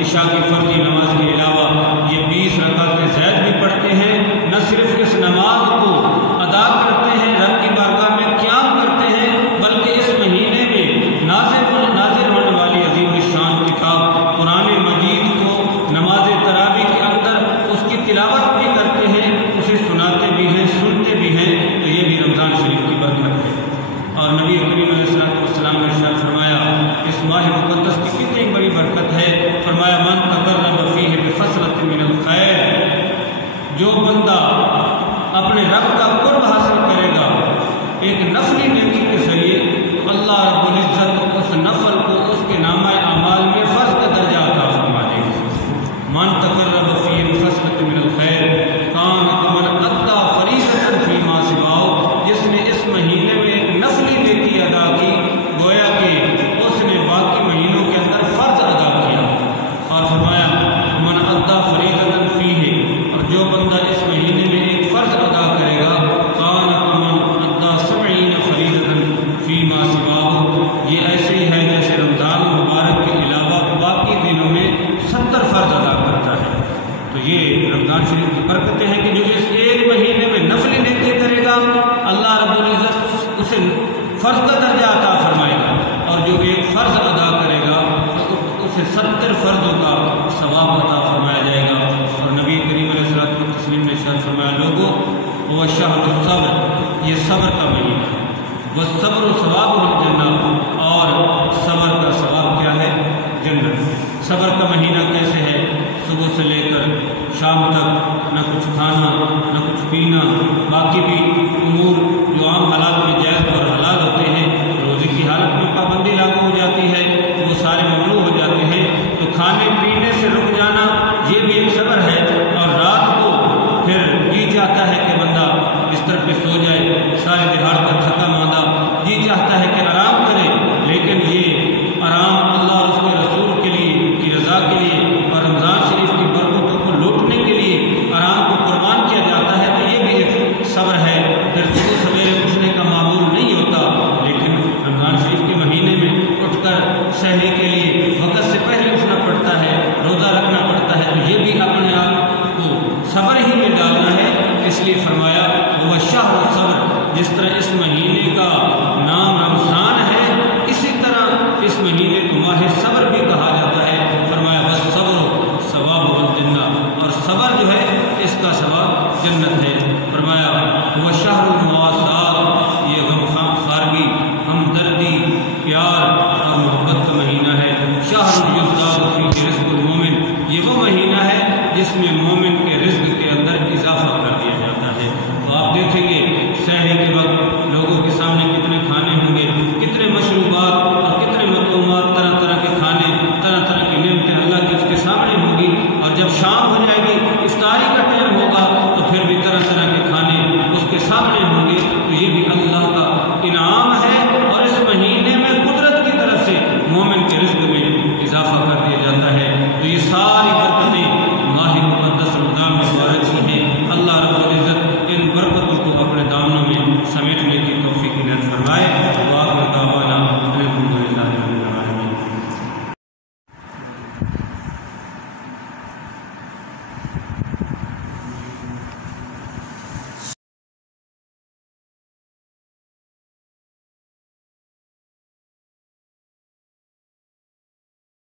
عشاء کی فرضی نماز کے علاوہ یہ 20 رکعتیں زائد بھی پڑھتے ہیں، نہ فرمایا من تقرب فیہ بخصلۃ من الخیر، جو بندہ اپنے رب کا قرب حاصل کرے گا ایک نفلی نیکی کے ذریعے، تو اللہ رب العزت اس نفل کو اس کے نامہ اعمال میں فرض کا درجہ عطا فرما دے گا۔ من تقرب فیہ بخصلۃ من الخیر کان کمن ادا فریضۃ فیما سواہ، جس نے اس مہینے میں ایک نفلی نیکی ادا کی گویا کہ اس نے باقی مہینوں کے اندر فرض ادا کیا۔ اور فرمایا من ادا فریضۃ فیہ، اور جو بندہ اس مہینے میں ایک فرض ادا کرے گا کان کمن ادا 70 فریضۃ فیما سواہ، یہ ایسے ہی ہے جیسے رمضان مبارک کے علاوہ باقی دنوں میں 70 فرض ادا کرتا ہے۔ تو یہ رمضان شریف کی برکتیں ہیں کہ جو اس ایک مہینے میں نفلی نیکی کرے گا اللہ رب العزت اسے فرض کا درجہ عطا فرمائے گا، اور جو ایک فرض ادا کرے گا اسے 70 فرضوں کا ثواب عطا فرمایا جائے گا۔ اور نبی کریم علیہ الصلوۃ والتسلیم نے ارشاد فرمایا لوگوں وہ شہر الصبر، یہ صبر کا مہینہ ہے، وہ صبر و ثواب الجنہ، اور صبر کا ثواب کیا ہے؟ جنت۔ صبر کا مہینہ کیسے ہے؟ صبح سے لے کر شام تک نہ کچھ کھانا نہ کچھ پینا، باقی بھی امور جو عام حالات میں جائز اور حلال ہوتے ہیں، روزے کی حالت میں پابندی لاگو ہو جاتی ہے، وہ سارے ممنوع ہو جاتے ہیں، تو کھانے پینے سے رک جانا یہ بھی ایک صبر ہے۔ اور رات کو پھر جی چاہتا ہے کہ بندہ بستر پہ سو جائے، سارے دہاڑ کا تھکا ماندہ، جی چاہتا ہے کہ آرام کرے، لیکن یہ آرام اللہ اور اس کے رسول کے لیے کی رضا کے لیے اور رمضان شریف کی برکتوں کو لوٹنے کے لیے آرام کو قربان کیا جاتا ہے، تو یہ بھی ایک صبر ہے۔ پھر صبح سویرے اٹھنے کا معمول نہیں ہوتا، لیکن رمضان شریف کے مہینے میں اٹھ کر سحری کے لیے وقت سے پہلے اٹھنا پڑتا ہے، روزہ رکھنا پڑتا ہے، تو یہ بھی اپنے آپ کو صبر ہی میں ڈالنا ہے۔ اس لیے فرمایا وہ شہر الصبر، جس طرح اس مہینے کا نام رمضان ہے اسی طرح اس مہینے کو ماہ صبر بھی کہا جاتا ہے۔ فرمایا بس صبر ثواب الجنہ، اور صبر جو ہے اس کا ثواب جنت ہے۔ فرمایا وہ شہر المواسات، یہ غم خارگی، ہمدردی، پیار اور محبت کا مہینہ ہے۔ شہر یزداد فیہ رزق المومن، یہ وہ مہینہ ہے جس میں مومن کے رزق کے اندر اضافہ کر دیا جاتا ہے۔ تو آپ دیکھیں گے سحری کے وقت لوگوں کے سامنے کتنے کھانے ہوں گے، کتنے مشروبات اور کتنے مطعومات، طرح طرح کے کھانے، طرح طرح کی نعمتیں اللہ کی اس کے سامنے ہوں گی، اور جب شام ہو جائے گی افطاری کا ٹائم ہوگا تو پھر بھی طرح طرح کے کھانے اس کے سامنے ہوں گے۔ تو یہ بھی اللہ کا انعام ہے، اور اس مہینے میں قدرت کی طرف سے مومن کے رزق میں اضافہ کر دیا جاتا ہے۔ تو یہ ساری برکتیں ماہ مقدس رمضان میں وارد